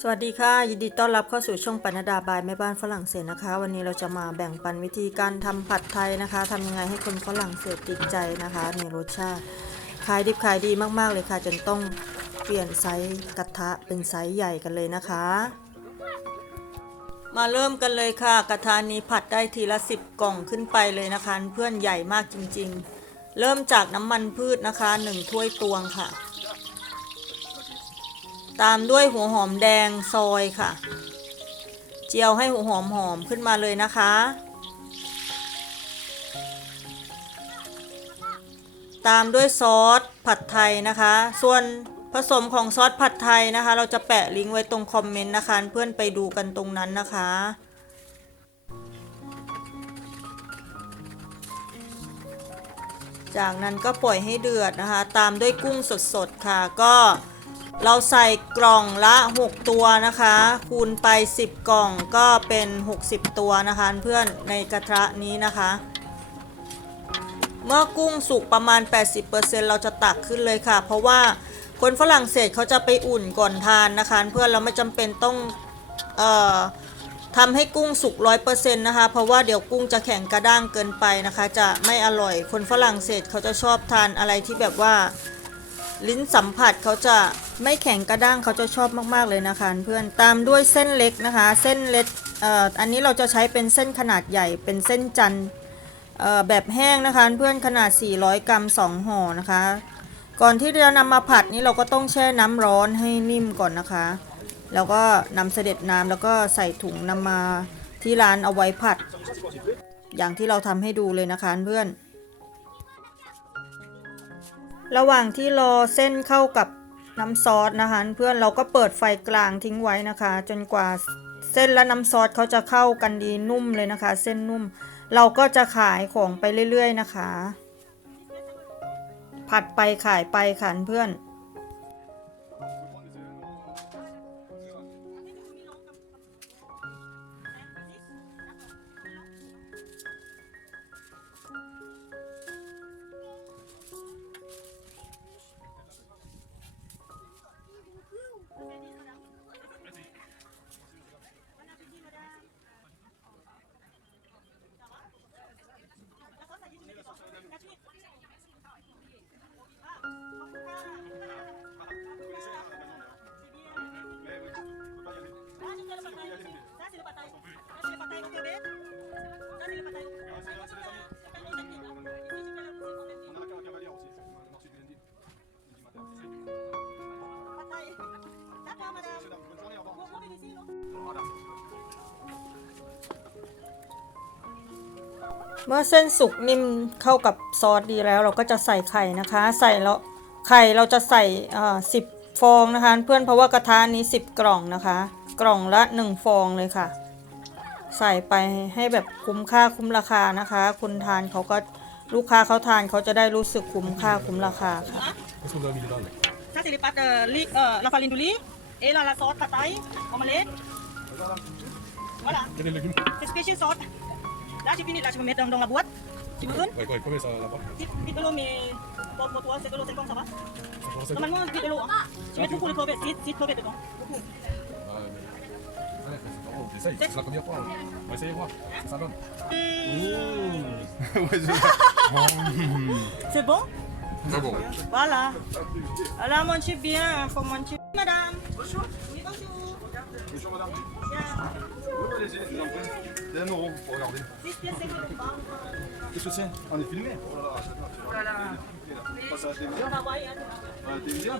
สวัสดีค่ะ ยินดีต้อนรับเข้าสู่ช่องปนดดาบายแม่บ้านฝรั่งเศสนะคะ วันนี้เราจะมาแบ่งปันวิธีการทำผัดไทยนะคะทำยังไงให้คนฝรั่งเศสติดใจนะคะในรสชาติขายดิบขายดีมากๆเลยค่ะ จนต้องเปลี่ยนไซส์กระทะเป็นไซส์ใหญ่กันเลยนะคะ มาเริ่มกันเลยค่ะ กระทะนี้ผัดได้ทีละ 10 กล่องขึ้นไปเลยนะคะ เพื่อนใหญ่มากจริง ๆ เริ่มจากน้ำมันพืชนะคะ 1 ถ้วยตวงค่ะ ตามด้วยหัวหอมแดงซอยค่ะ เจียวให้หัวหอมหอมขึ้นมาเลยนะคะ ตามด้วยซอสผัดไทยนะคะ ส่วนผสมของซอสผัดไทยนะคะ เราจะแปะลิงก์ไว้ตรงคอมเมนต์นะคะ เพื่อนไปดูกันตรงนั้นนะคะจากนั้นก็ปล่อยให้เดือดนะคะ ตามด้วยกุ้งสดๆค่ะ ก็ เราใส่กล่องละ 6 ตัวนะคะ คูณไป 10 กล่องก็เป็น 60 ตัวนะคะเพื่อนในกระทะนี้นะคะ เมื่อกุ้งสุกประมาณ 80%เราจะตักขึ้นเลยค่ะ เพราะว่าคนฝรั่งเศสเขาจะไปอุ่นก่อนทานนะคะ เพื่อนเราไม่จำเป็นต้องเอ่อทำให้กุ้งสุกร้อยเปอร์เซ็นต์นะคะ เพราะว่าเดี๋ยวกุ้งจะแข็งกระด้างเกินไปนะคะ จะไม่อร่อย คนฝรั่งเศสเขาจะชอบทานอะไรที่แบบว่า ลิ้นสัมผัสเขาจะไม่แข็งกระด้างเขาจะชอบมาก ๆ เลยนะคะเพื่อนตามด้วยเส้นเล็กนะคะ เส้นเล็กเอ่ออันนี้เราจะใช้เป็นเส้นขนาดใหญ่เป็นเส้นจันทร์เอ่อแบบแห้งนะคะเพื่อนขนาด 400 กรัม 2ห่อนะคะ ก่อนที่จะนำมาผัดนี้เราก็ต้องแช่น้ำร้อนให้นิ่มก่อนนะคะ แล้วก็นำเสด็จน้ำแล้วก็ใส่ถุงนำมาที่ร้านเอาไว้ผัด อย่างที่เราทำให้ดูเลยนะคะเพื่อน ระหว่างที่รอเส้นเข้ากับน้ำซอสนะคะ เพื่อนเราก็เปิดไฟกลางทิ้งไว้นะคะ จนกว่าเส้นและน้ำซอสเขาจะเข้ากันดีนุ่มเลยนะคะ เส้นนุ่ม เราก็จะขายของไปเรื่อยๆนะคะ ผัดไปขายไปค่ะเพื่อน เมื่อเส้นสุกนิ่มเข้ากับซอสดีแล้ว เราก็จะใส่ไข่นะคะ ใส่แล้วไข่เราจะใส่สิบฟองนะคะ เพื่อนเพราะว่ากระทะนี้ 10 กล่องนะคะ กล่องละ 1 ฟองเลยค่ะ ใส่ไปให้แบบคุ้มค่าคุ้มราคานะคะ คนทานเขาก็ลูกค้าเขาทานเขาจะได้รู้สึกคุ้มค่าคุ้มราคาค่ะ Qu'est-ce qu'on doit mettre dedans là Ça, c'est les pâtes, euh, li- euh, la farine de riz et là, la sauce pataille, omelette. Voilà, Quel est le légume c'est spécial sauce. Là, j'ai fini, là, je vais mettre dans, dans la boîte. Tu veux une Ouais, quoi, combien ça là-bas Vite vite de l'eau, mais pour, pour toi, c'est de l'eau, c'est comme ça va. Ça Normalement, vite de l'eau. Hein. Je mets beaucoup de crevettes, 6 crevettes dedans. Beaucoup. Ah, Ouais, essaye, c'est la première fois. hein. On va essayer voir. Ça donne. ouais, C'est bon c'est bon. Voilà. Alors, mangez bien, faut manger. Madame. Bonjour. Oui, bonjour. Monsieur, madame. Pour regarder. Qu'est-ce que c'est On est filmé Oh là là, oh là là. On passe à la télévision. La télévision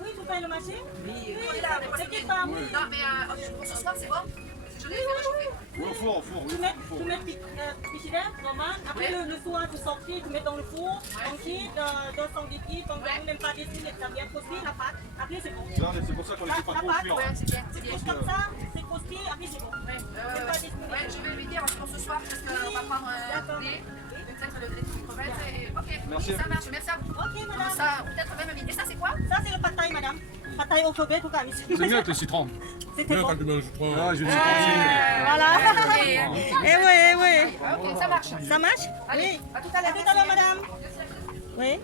Oui, vous faites le marché Oui, oui, c'est qui non, mais pour ce soir, c'est bon au four, au four, oui. Tu mets, tu mets pi- euh, pichilet, normal. Après, le, le soir, tu sortis, tu mets dans le four. Ensuite, euh, 200 liquides, donc même pas des ça vient croustiller la pâte. Après, c'est bon. Là, c'est pour ça qu'on pas trop cuire. C'est comme ça, c'est croustillé, après, c'est bon. Ouais, je vais lui dire pour ce soir parce qu'on va prendre lait, peut-être le de crevettes. Ok, Merci. ça marche, merci à vous. Ok, madame. Ça, peut-être même midi. Et ça, c'est quoi? Ça, c'est le pâte taille, madame. Pâte taille au cas. C'est mieux avec le citron. C'était bon. mélanges trop. Ah, dit Voilà. Et, euh, Eh oui, eh oui. Ok, ça marche. Ça marche? Allez, Oui. à tout à À l'heure. tout à l'heure, madame. Oui.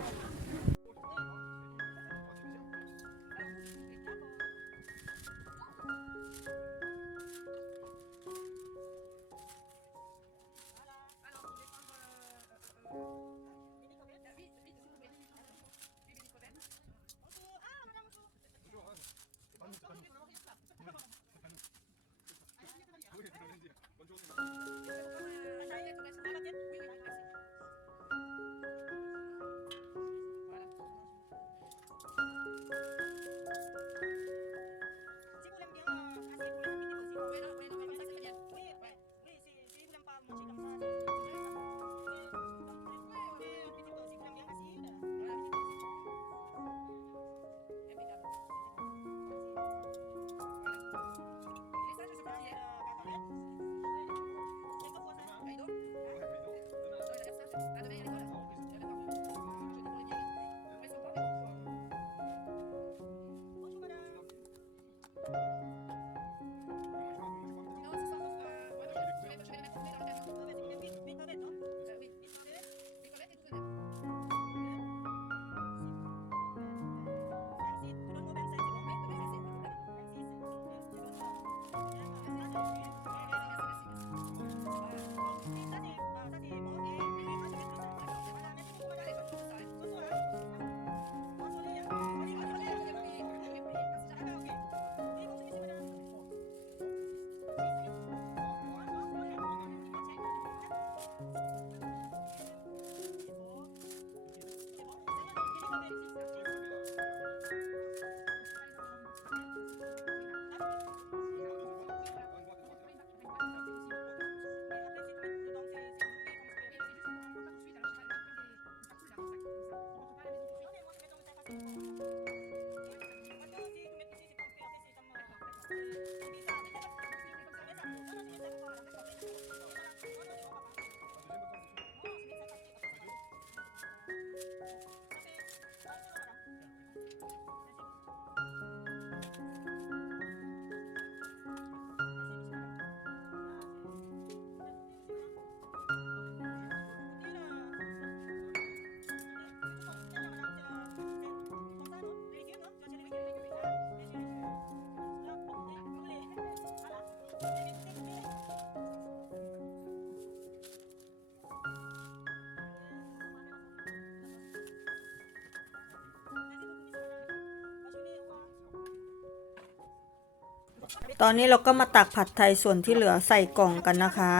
ตอนนี้เราก็มาตักผัดไทยส่วนที่เหลือใส่กล่องกันนะคะ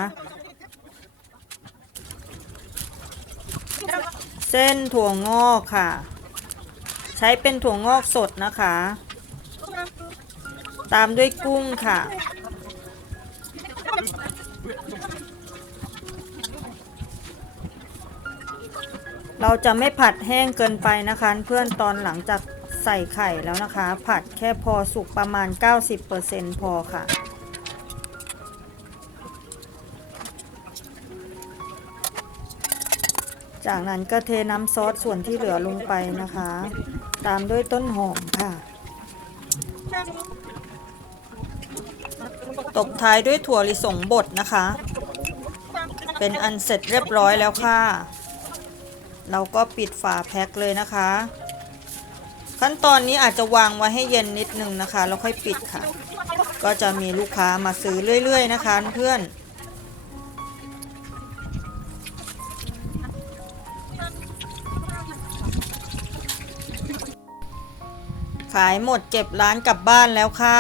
เส้นถั่วงอกค่ะ ใช้เป็นถั่วงอกสดนะคะ ตามด้วยกุ้งค่ะ เราจะไม่ผัดแห้งเกินไปนะคะ เพื่อนตอนหลังจาก ส่ไข่แล้วนะคะ ผัดแค่พอสุกประมาณ 90%พอค่ะ จากนั้นก็เทน้ำซอสส่วนที่เหลือลงไปนะคะ ตามด้วยต้นหอมค่ะ ตบท้ายด้วยถั่วลิสงบดนะคะ เป็นอันเสร็จเรียบร้อยแล้วค่ะ เราก็ปิดฝาแพ็คเลยนะคะ ขั้นตอนนี้อาจจะวางไว้ให้เย็นนิดนึงนะคะ แล้วค่อยปิดค่ะ ก็จะมีลูกค้ามาซื้อเรื่อย ๆ นะคะเพื่อนขายหมดเก็บร้านกลับบ้านแล้วค่ะ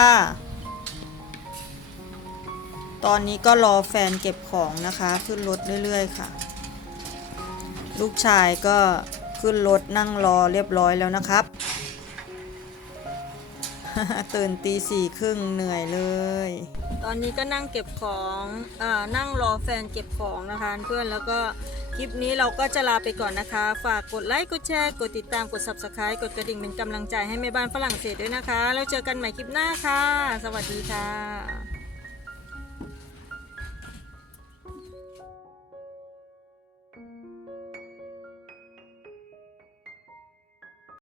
ตอนนี้ก็รอแฟนเก็บของนะคะ ขึ้นรถเรื่อยๆค่ะ ลูกชายก็ขึ้นรถนั่งรอเรียบร้อยแล้วนะครับ ตื่นตีสี่ครึ่งเหนื่อยเลย ตอนนี้ก็นั่งเก็บของอนั่งรอแฟนเก็บของนะคะเพื่อนแล้วก็คลิปนี้เราก็จะลาไปก่อนนะคะ ฝากกดไลค์กดแชร์กดติดตามกด subscribe กดกระดิ่งเป็นกำลังใจให้แม่บ้านฝรั่งเศสด้วยนะคะ แล้วเจอกันใหม่คลิปหน้าค่ะ สวัสดีค่ะ